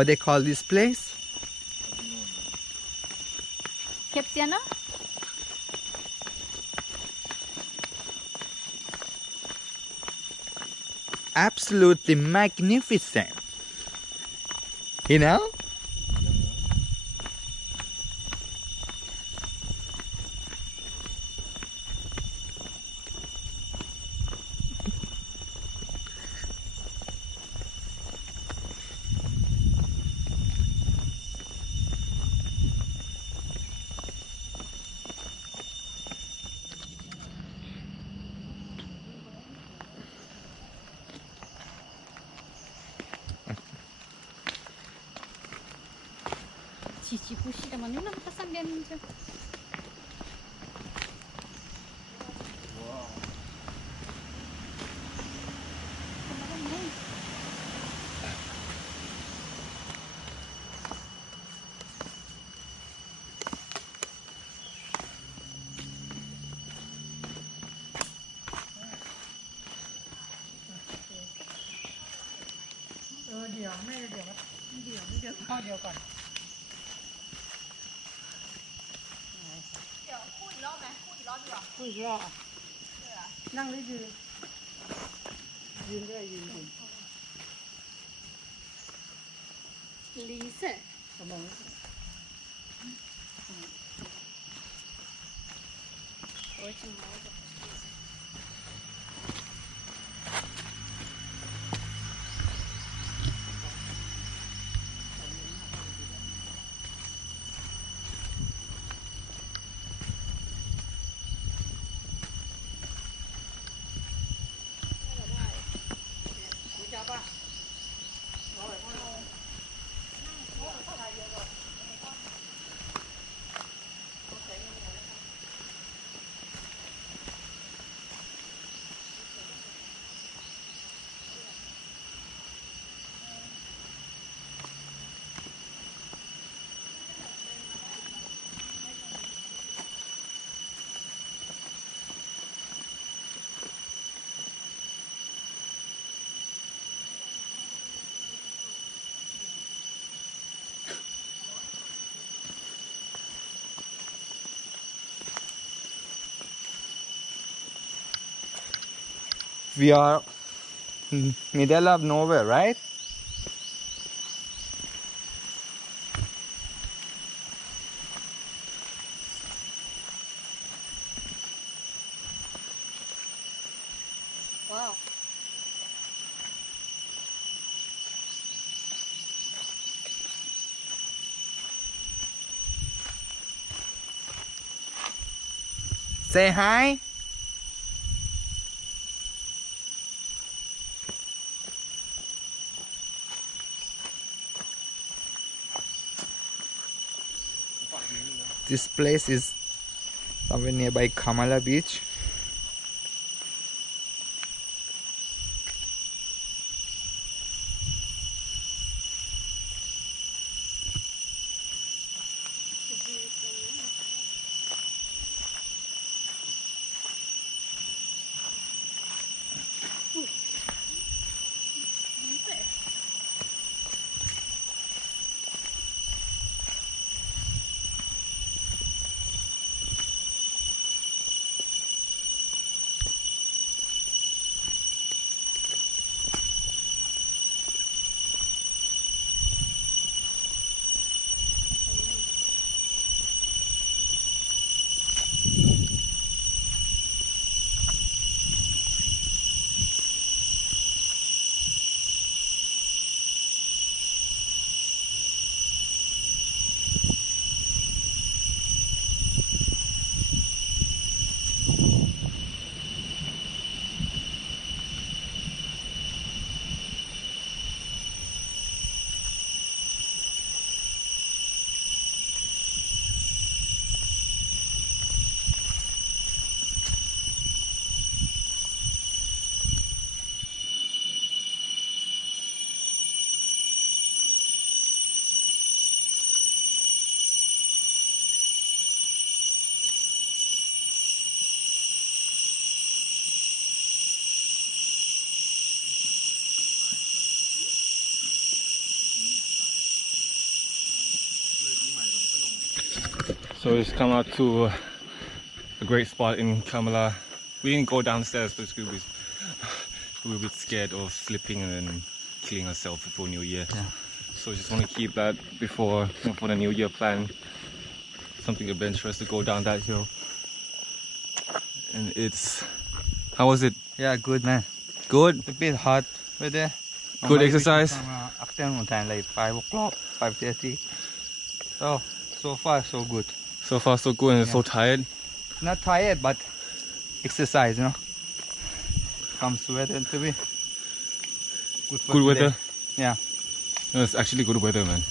What they call this place? Capsiano? Absolutely magnificent. You know? 지지부시다 만나 타산된 저.เดี๋ยวไม่เดี๋ยวข้อเดียวก่อนเดี๋ยวพูดอีกรอบไหมพูดอีกรอบดีกว่า คุยรอนั่งหรือยืนยืนด้วยยืน ลีเซ่ สมอง โอ้ยชิมเอาจะ จับป่ะ We are in middle of nowhere, right?ว้าว Say hi. This place is somewhere nearby Kamala Beach. So we just come out to a great spot in Kamala. We didn't go downstairs because we were a bit scared of slipping and then killing ourselves before New Year. Yeah. So we just want to keep that before for the New Year plan. Something adventurous to go down that hill. And it's, how was it? Yeah, good man. Good. It's a bit hot with there. Good exercise. Afternoon time, like 5 o'clock, 5:30. So far so good. So far so good, and so tired. Not tired, but exercise, you know. Comes weather to be good for Good today. weather. Yeah. No, it's actually good weather, man.